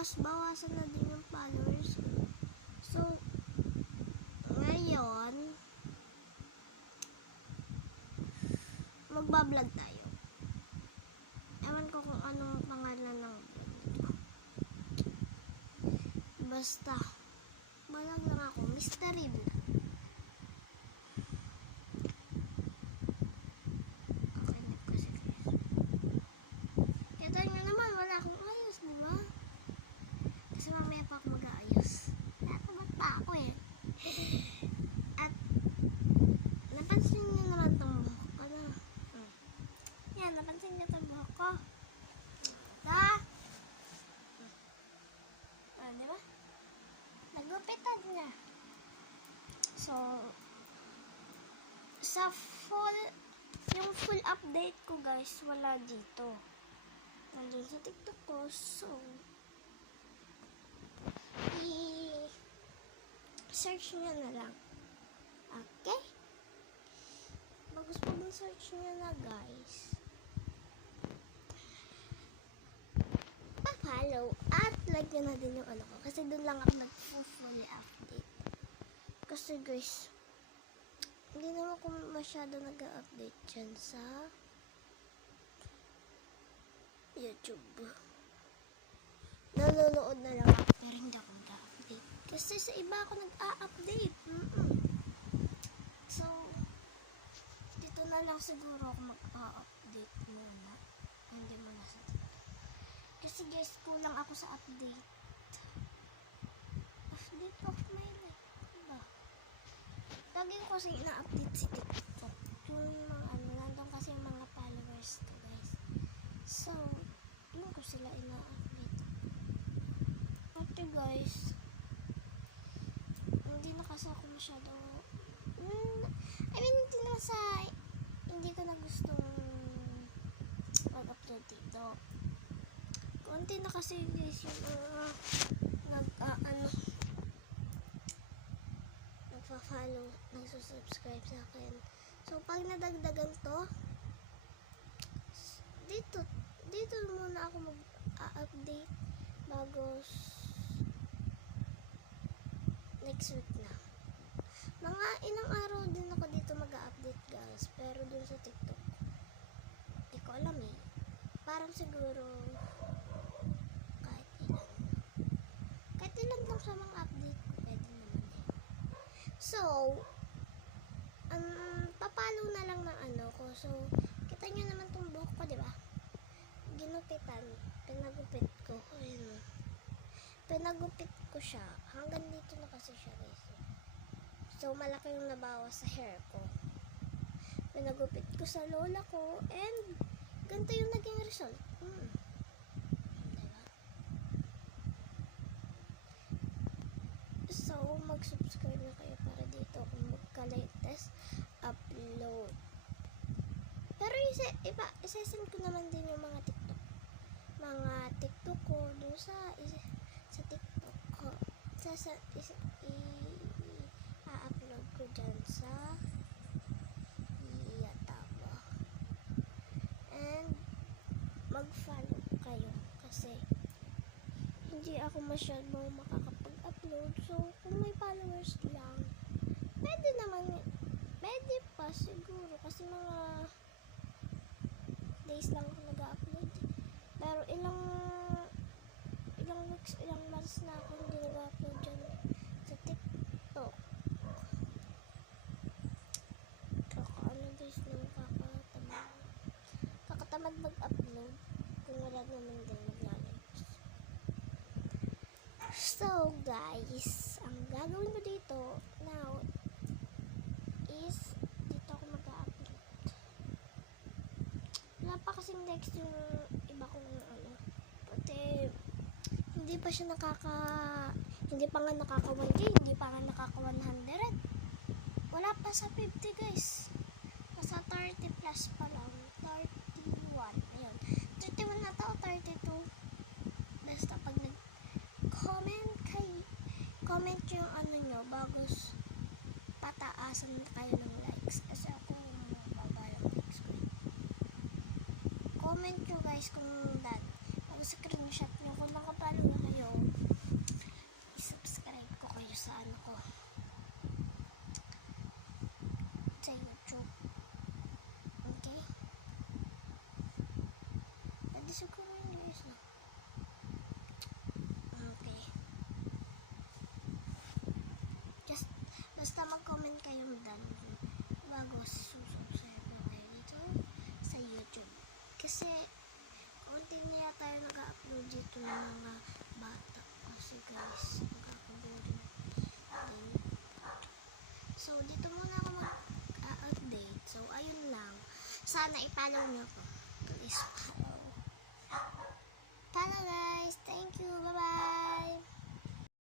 bawas-bawasan na din yung followers. So, ngayon, magbablog tayo. Ewan ko kung anong pangalan ng vlog ko. Basta, balag lang ako. Mystery vlog. Okay na kasi guys. Kita nyo naman, wala akong ayos, diba? Kasi mamaya pa ako mag-aayos. Natamad pa ako eh. At, napansin nyo naman itong buhok ko na. Yan, napansin nyo itong buhok ko. Diba? Nagupitan niya. So, yung full update ko guys, wala dito. Nandun sa TikTok ko. So, i-search nyo na lang. Okay? Bagus pa bang search nyo na guys. Pa-follow at like na din yung ano ko. Kasi doon lang ako nag-fully update. Kasi guys, hindi naman ako masyado nag-update dyan sa YouTube. Nanonood na lang ako pero hindi ako nag-update. Kasi sa iba ako nag-update. So, dito na lang siguro ako mag-update muna. Hindi mo na sa kasi guys, kulang ako sa update. Update of my life. Diba? Lagi ko kasi ina-update si TikTok. Yung mga nandun kasi yung mga followers ko guys. So, yun ko sila ina-update. Pati guys, hindi na kasi ako masyado hindi ko na gustong mag-upload dito. Konti na kasi guys yung nagpa-follow, nagsusubscribe sa akin. So, pag nadagdagan to, dito muna ako mag-update bago next week na. Mga ilang araw din ako dito mag-update guys, pero dun sa TikTok, hindi ko alam eh. Parang siguro kahit ilan lang sa mga update ko, pwede naman eh. So, papalo na lang ng ano ko. So, kita nyo naman tong buhok ko, diba? Ginupitan, pinagupit ko. Ayun. Pinagupit ko siya. Hanggang dito na kasi siya guys. So, malaki yung nabawas sa hair ko. Pinagupit ko sa lola ko and ganito yung naging result. Diba? So, mag-subscribe na kayo para dito kung magka-latest upload. Pero isa-send ko naman din yung mga TikTok ko dun sa TikTok ko. I-upload ko dyan sa Yatawa. And mag-follow kayo kasi hindi ako masyadong makakapag-upload. So, kung may followers lang, pwede naman, pwede pa siguro kasi mga days lang ako nag-upload. Pero ilang weeks, ilang months na ako hindi nag-upload dyan sa TikTok. Kakaano guys nung kakatamad mag-upload kung wala naman din mag-likes. So guys, ang gagawin ko dito now is dito ako mag-upload. Wala pa kasing next yung iba kong pati hindi pa nga nakaka 1K, hindi pa nga nakaka 100. Wala pa sa 50 guys. Nasa 30 plus pa lang. 31. Ayun. 31 na tao, 32. Basta pag comment yung ano nyo, bago pataasan kayo ng likes. Kasi ako baba yung likes ko. Comment nyo guys kung screenshot nyo kung nakapalo na kayo kayong done bago subscribe na kayo dito sa YouTube. Kasi konti na yata tayo nag-upload dito ng mga bata. Kasi guys, nakakaboring din. So, dito muna ako mag-update. So, ayun lang. Sana i-follow nyo ko. Please follow. Follow guys. Thank you. Bye-bye.